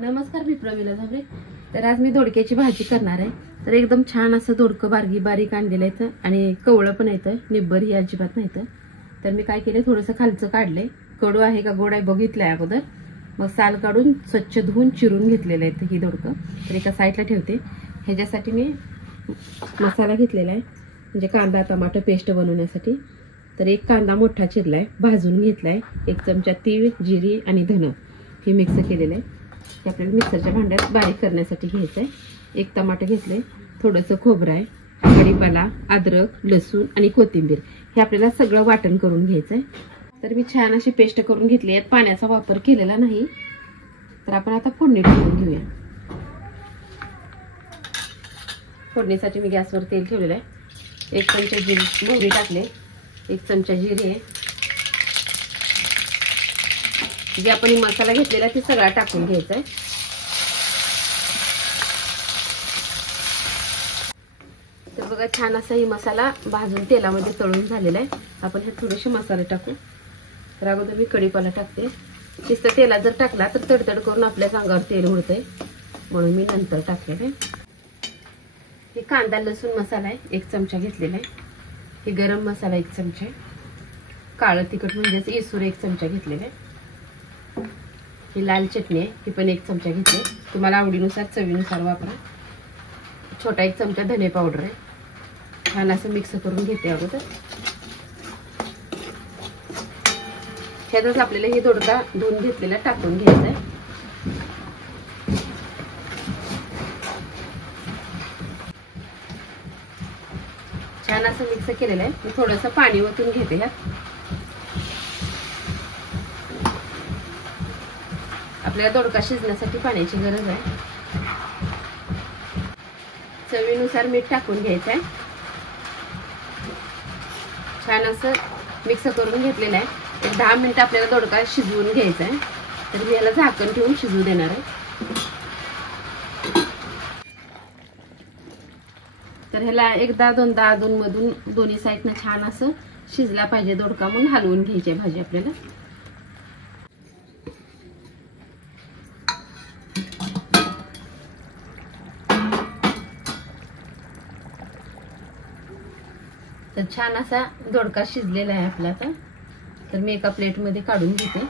नमस्कार, मी प्रवीणा झाबरे. तर आज मी दोडक्याची भाजी करणार आहे. तर एकदम छान असं दोडकं बारीक आणलेलं आहे आणि कवळं पण येतं, निब्बर ही अजिबात नाही. तर मी काय केले, थोडंसं खालचं काढले. कडू आहे का गोड आहे बघितलंय अगोदर. मग साल काढून स्वच्छ धुवून चिरून घेतलेलं आहे ही दोडकं. तर एका साईडला ठेवते. ह्याच्यासाठी मी मसाला घेतलेला आहे, म्हणजे कांदा टमाटर पेस्ट बनवण्यासाठी. तर एक कांदा मोठा चिरलाय, भाजून घेतलाय. एक चमचा तीळ जिरी आणि धन हे मिक्स केलेलं आहे. हे आपल्याला मिक्सरच्या भांड्यात बारीक करण्यासाठी घ्यायचं आहे. एक टमाटर घेतले, थोडंसं खोबरं आहे, कढीपत्ता, अद्रक, लसूण आणि कोथिंबीर हे आपल्याला सगळं वाटण करून घ्यायचं आहे. तर मी छान अशी पेस्ट करून घेतली आहे, पाण्याचा वापर केलेला नाही. तर आपण आता फोडणी टाकून घेऊया. फोडणीसाठी मी गॅसवर तेल ठेवलेलं आहे. एक चमचा मोहरी टाकले, एक चमचा जिरे आहे. जे आपण मसाला घेतलेला ते सगळा टाकून घ्यायचा आहे. तर बघा, छान असा ही मसाला भाजून तेलामध्ये तळून झालेला आहे. आपण हे थोडेसे मसाले टाकू. तर अगोदर मी कढीपत्ता टाकते. नुसतं तेलात जर टाकला तर तडतड करून आपल्या अंगावर तेल उडतंय, म्हणून मी नंतर टाकलेलं आहे. हे कांदा लसूण मसाला आहे, एक चमचा घेतलेला आहे. हे गरम मसाला एक चमचा आहे. काळं तिखट म्हणजेच इसूर एक चमचा घेतलेला आहे. ही लाल चटणी आहे, ही पण एक चमचा घेतली. तुम्हाला आवडीनुसार चवीनुसार वापरा. छोटा एक चमचा धने पावडर आहे. छान असं मिक्स करून घेते अगोदर. ह्यातच आपल्याला हे दोडका धुवून घेतलेला टाकून घ्यायचा आहे. छान असं मिक्स केलेलं आहे. मी थोडंसं पाणी ओतून घेते. ह्यात आपल्याला दोडका शिजण्यासाठी पाण्याची गरज आहे. चवीनुसार मीठ टाकून घ्यायचं आहे. छान असं मिक्स करून घेतलेलं आहे. एक 10 मिनिटं आपल्याला दोडका शिजवून घ्यायचा आहे. तर मी याला झाकण ठेवून शिजवू देणार आहे. तर ह्याला एकदा दोनदा अधूनमधून दोन्ही साईडनं छान असं शिजला पाहिजे दोडका, म्हणून हलवून घ्यायची भाजी आपल्याला. तर छान असा दोडका शिजलेला आहे आपला आता. तर मी एका प्लेटमध्ये काढून घेते.